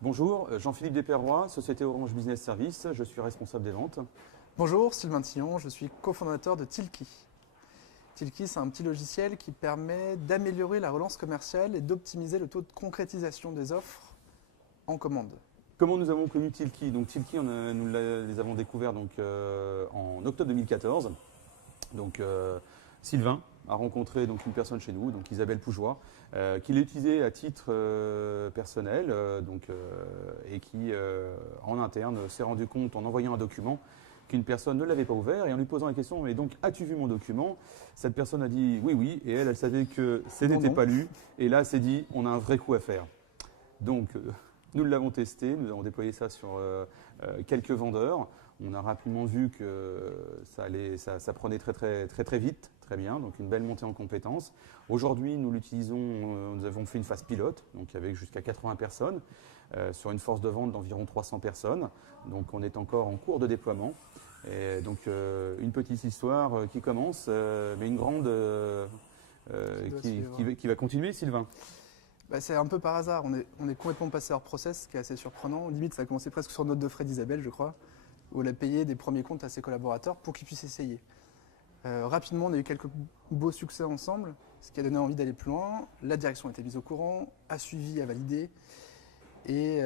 Bonjour, Jean-Philippe Desperrois, Société Orange Business Service, je suis responsable des ventes. Bonjour, Sylvain Tillon, je suis cofondateur de Tilki. Tilki, c'est un petit logiciel qui permet d'améliorer la relance commerciale et d'optimiser le taux de concrétisation des offres en commande. Comment nous avons connu Tilki? Donc Tilki, les avons découverts en octobre 2014. Sylvain a rencontré une personne chez nous, donc Isabelle Poujoie, qui l'a utilisé à titre personnel et qui, en interne, s'est rendu compte en envoyant un document qu'une personne ne l'avait pas ouvert et en lui posant la question « Mais donc, as-tu vu mon document ?» Cette personne a dit « Oui, oui » et elle savait que ce n'était pas lu et là, elle s'est dit « On a un vrai coup à faire ». Donc, nous l'avons testé, nous avons déployé ça sur quelques vendeurs. On a rapidement vu que ça prenait très vite, très bien, donc une belle montée en compétences. Aujourd'hui, nous l'utilisons, nous avons fait une phase pilote, donc avec jusqu'à 80 personnes, sur une force de vente d'environ 300 personnes. Donc on est encore en cours de déploiement. Et donc une petite histoire qui commence, mais une grande qui va continuer, Sylvain. C'est un peu par hasard, on est complètement passé hors process, ce qui est assez surprenant. Limite, ça a commencé presque sur note de frais d'Isabelle, je crois, où elle a payé des premiers comptes à ses collaborateurs pour qu'ils puissent essayer. Rapidement, on a eu quelques beaux succès ensemble, ce qui a donné envie d'aller plus loin. La direction a été mise au courant, a suivi, a validé. Et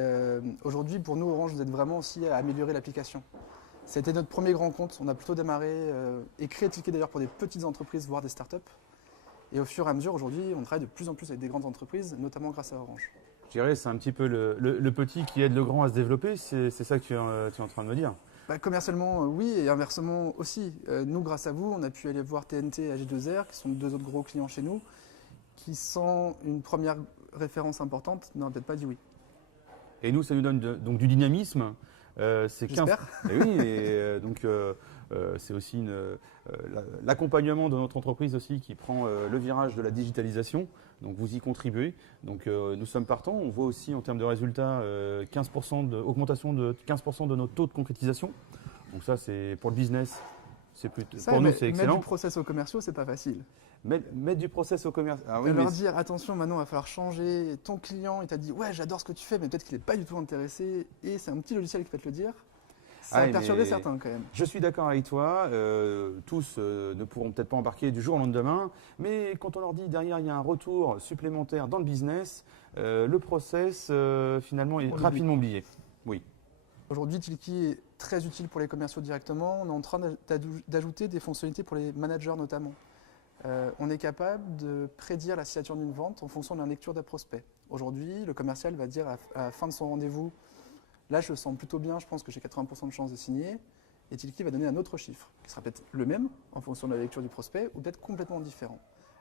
aujourd'hui, pour nous, Orange, vous êtes vraiment aussi à améliorer l'application. C'était notre premier grand compte. On a plutôt démarré et créé Tilki d'ailleurs pour des petites entreprises, voire des startups. Et au fur et à mesure, aujourd'hui, on travaille de plus en plus avec des grandes entreprises, notamment grâce à Orange. Je dirais c'est un petit peu le petit qui aide le grand à se développer, c'est ça que tu es en train de me dire. Commercialement, oui, et inversement aussi. Nous, grâce à vous, on a pu aller voir TNT et AG2R, qui sont deux autres gros clients chez nous, qui, sans une première référence importante, n'auraient peut-être pas dit oui. Et nous, ça nous donne donc du dynamisme. J'espère. Et oui, c'est aussi l'accompagnement de notre entreprise aussi qui prend le virage de la digitalisation. Donc vous y contribuez. Donc nous sommes partants. On voit aussi en termes de résultats augmentation de 15% de notre taux de concrétisation. Donc ça, c'est pour le business. Pour nous, c'est excellent. Mettre du process aux commerciaux, c'est pas facile. Mettre du process au commerce. Ah oui, leur dire attention, maintenant il va falloir changer. Ton client, il t'a dit ouais, j'adore ce que tu fais, mais peut-être qu'il n'est pas du tout intéressé. Et c'est un petit logiciel qui va te le dire. Ça a perturbé certains quand même. Je suis d'accord avec toi. Tous ne pourront peut-être pas embarquer du jour au lendemain, mais quand on leur dit derrière il y a un retour supplémentaire dans le business, le process finalement est rapidement oublié. Oui. Aujourd'hui, Tilki est très utile pour les commerciaux directement. On est en train d'ajouter des fonctionnalités pour les managers notamment. On est capable de prédire la signature d'une vente en fonction de la lecture d'un prospect. Aujourd'hui, le commercial va dire à la fin de son rendez-vous, là je le sens plutôt bien, je pense que j'ai 80% de chances de signer, et Tilki va donner un autre chiffre, qui sera peut-être le même en fonction de la lecture du prospect, ou peut-être complètement différent.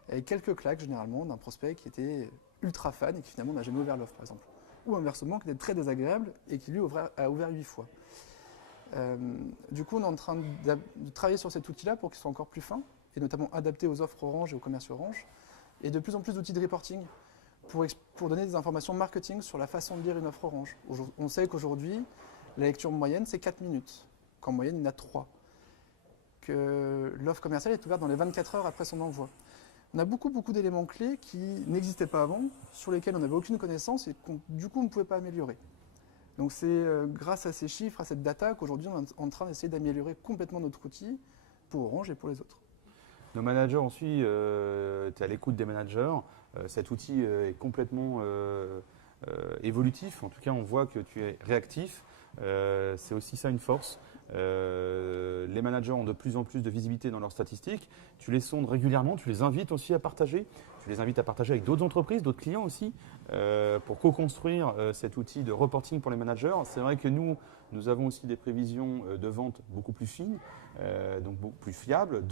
Avec quelques claques généralement d'un prospect qui était ultra fan et qui finalement n'a jamais ouvert l'offre par exemple. Ou inversement, qui était très désagréable et qui lui a ouvert 8 fois. Du coup, on est en train de travailler sur cet outil-là pour qu'il soit encore plus fin, et notamment adapté aux offres Orange et aux commerces Orange, et de plus en plus d'outils de reporting pour donner des informations marketing sur la façon de lire une offre Orange. On sait qu'aujourd'hui, la lecture moyenne, c'est 4 minutes, qu'en moyenne, il y en a 3. Que l'offre commerciale est ouverte dans les 24 heures après son envoi. On a beaucoup d'éléments clés qui n'existaient pas avant, sur lesquels on n'avait aucune connaissance et du coup, on ne pouvait pas améliorer. Donc c'est grâce à ces chiffres, à cette data, qu'aujourd'hui, on est en train d'essayer d'améliorer complètement notre outil pour Orange et pour les autres. Nos managers ensuite, tu es à l'écoute des managers. Cet outil est complètement évolutif. En tout cas, on voit que tu es réactif. C'est aussi ça une force. Les managers ont de plus en plus de visibilité dans leurs statistiques. Tu les sondes régulièrement, tu les invites aussi à partager. Tu les invites à partager avec d'autres entreprises, d'autres clients aussi, pour co-construire cet outil de reporting pour les managers. C'est vrai que nous avons aussi des prévisions de vente beaucoup plus fines, donc beaucoup plus fiables.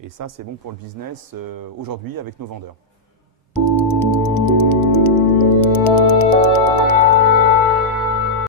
Et ça, c'est bon pour le business aujourd'hui avec nos vendeurs.